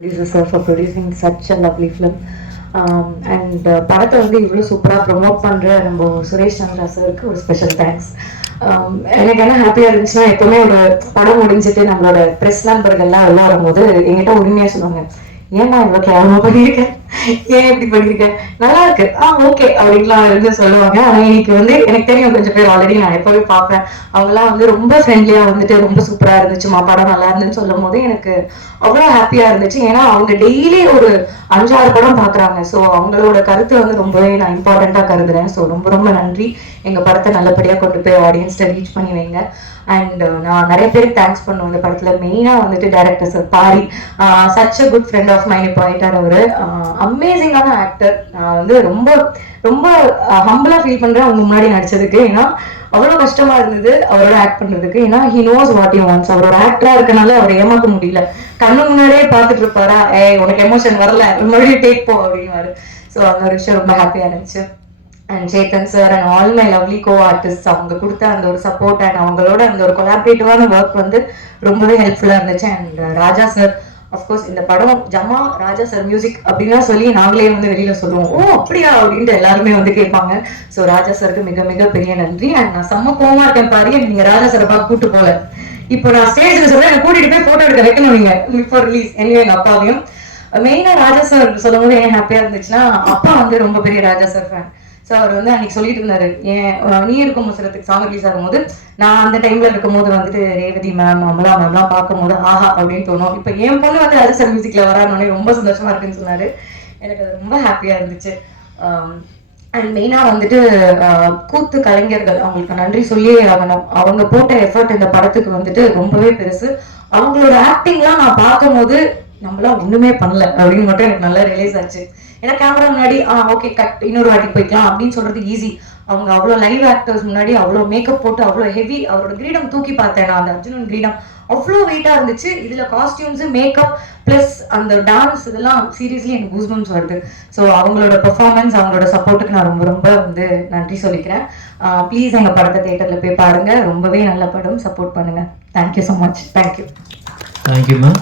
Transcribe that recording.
producer sir for producing such a lovely film. Um, and uh, படத்தை வந்து இவ்வளோ சூப்பராக ப்ரொமோட் பண்ணுற நம்ம சுரேஷ் சந்திரா சாருக்கு ஒரு ஸ்பெஷல் தேங்க்ஸ் um, எனக்கு என்ன ஹாப்பியாக இருந்துச்சுன்னா எப்போவுமே ஒரு படம் முடிஞ்சிட்டு நம்மளோட ப்ரெஸ் நண்பர்கள்லாம் எல்லாம் போது என்கிட்ட உரிமையாக சொல்லுவாங்க ஏன்னா இவ்வளோ கேவலமாக பண்ணியிருக்கேன் ஏன் இப்படி பண்ணிருக்க? நல்லா இருக்கு. ஆ ஓகே அப்படின்லாம் வந்து சொல்லுவாங்க. ஆனா இன்னைக்கு வந்து எனக்கு தெரியும் கொஞ்சம் பேர் ஆல்ரெடி நான் எப்பவே பார்ப்பேன். எல்லாம் வந்து ரொம்ப ஃப்ரெண்ட்லியா வந்துட்டு ரொம்ப சூப்பரா இருந்துச்சுமா படம் நல்லா இருந்துன்னு சொல்லும் போது எனக்கு அவ்வளோ ஹாப்பியா இருந்துச்சு. ஏன்னா அவங்க டெய்லி ஒரு அஞ்சாறு படம் பாக்குறாங்க. ஸோ அவங்களோட கருத்தை வந்து ரொம்பவே நான் இம்பார்ட்டண்டா கருதுறேன். ஸோ ரொம்ப ரொம்ப நன்றி. எங்க படத்தை நல்லபடியா கொண்டு போய் ஆடியன்ஸ்ட ரீச் பண்ணி வைங்க. அண்ட் uh, நான் நிறைய பேருக்கு தேங்க்ஸ் பண்ணுவோம் இந்த படத்துல. மெயினா வந்துட்டு director sir Pari. Such a good friend of mine இப்போ ஆயிட்டார் அமேசிங்கான ஆக்டர் நான் வந்து ரொம்ப ரொம்ப ஹம்பிளாக ஃபீல் பண்ணுறேன் அவங்க முன்னாடி நடிச்சதுக்கு. ஏன்னா அவ்வளோ கஷ்டமா இருந்தது அவரோட ஆக்ட் பண்றதுக்கு. ஏன்னா he knows what you wants அவரோட ஆக்டரா இருக்கனால அவரை ஏமாத்த முடியல. கண்ணு முன்னாடியே பார்த்துட்டு இருப்பாரா? ஏ உனக்கு எமோஷன் வரல. மறுபடியும் டேக் போ அப்படின்வாரு ஸோ அந்த ஒரு விஷயம் ரொம்ப ஹாப்பியா இருந்துச்சு. And Chetan sir and all my lovely co artist அவங்க கொடுத்த அந்த ஒரு சப்போர்ட் அண்ட் அவங்களோட அந்த ஒரு கொலாபரேட்டிவான ஒர்க் வந்து ரொம்பவே ஹெல்ப்ஃபுல்லாக இருந்துச்சு. அண்ட் ராஜா சார் அஃப்கோர்ஸ் இந்த படம் ஜமா ராஜா சார் மியூசிக் அப்படின்லாம் சொல்லி நாங்களே வந்து வெளியில சொல்லுவோம். ஓ அப்படியா? அப்படின்ட்டு எல்லாருமே வந்து கேட்பாங்க. ஸோ ராஜா சாருக்கு மிக மிக பெரிய நன்றி. அண்ட் நான் செம்ம கோவமா இருக்கேன் பாரு. நீங்க ராஜா சாரை பார்க்க கூட்டு போல இப்போ நான் ஸ்டேஜ்ல சொல்றேன். எனக்கு கூட்டிட்டு போய் போட்டோ எடுக்க வைக்கணும் நீங்க. பிஃபோர் ரிலீஸ் என்னையும் எங்க அப்பாவையும். மெயினா ராஜா சார் சொல்லும் போது ஏன் ஹாப்பியா இருந்துச்சுன்னா அப்பா வந்து ரொம்ப பெரிய ராஜா சார் ஃபேன் ஸோ அவர் வந்து அன்னைக்கு சொல்லிட்டு இருந்தாரு ஏன் நீ இருக்கும் முசரத்துக்கு சாங் ரிலீஸ் ஆகும்போது நான் அந்த டைம்ல இருக்கும்போது வந்துட்டு ரேவதி மேம் அமலா மேம்லாம் பார்க்கும்போது ஆஹா அப்படின்னு தோணும். இப்போ என் பொண்ணு வந்து அரிசல் மியூசிக்ல வரானோடனே ரொம்ப சந்தோஷமா இருக்குன்னு சொன்னாரு. எனக்கு அது ரொம்ப ஹாப்பியா இருந்துச்சு. அண்ட் மெயினாக வந்துட்டு கூத்து கலைஞர்கள் அவங்களுக்கு நன்றி சொல்லியே ஆகணும். அவங்க போட்ட எஃபர்ட் இந்த படத்துக்கு வந்துட்டு ரொம்பவே பெருசு. அவங்களோட ஆக்டிங்லாம் நான் பார்க்கும்போது நம்மளாம் ஒண்ணுமே பண்ணல அப்படின்னு மட்டும் எனக்கு நல்லா ரிலீஸ் ஆச்சு. ஏன்னா கேமரா முன்னாடி ஆ ஓகே கட் இன்னொரு வாட்டி போய்க்கலாம். அப்படின்னு சொல்றது ஈஸி அவங்க அவ்வளோ லைவ் ஆக்டர்ஸ் முன்னாடி அவ்வளோ மேக்கப் போட்டு அவ்வளோ ஹெவி அவரோட கிரீடம் தூக்கி பார்த்தேன் நான் அந்த அர்ஜுனன் கிரீடம். அவ்வளோ வெயிட்டாக இருந்துச்சு. இதில் காஸ்டியூம்ஸு மேக்கப் ப்ளஸ் அந்த டான்ஸ் இதெல்லாம் சீரியஸ்லி எனக்கு கூஸ்பம்ஸ் வருது. ஸோ அவங்களோட பெர்ஃபார்மன்ஸ் அவங்களோட சப்போர்ட்டுக்கு நான் ரொம்ப ரொம்ப வந்து நன்றி சொல்லிக்கிறேன். ப்ளீஸ் எங்கள் படத்தை தேட்டரில் போய் பாருங்கள் ரொம்பவே நல்ல படம். சப்போர்ட் பண்ணுங்கள் thank you so much thank you thank you ma'am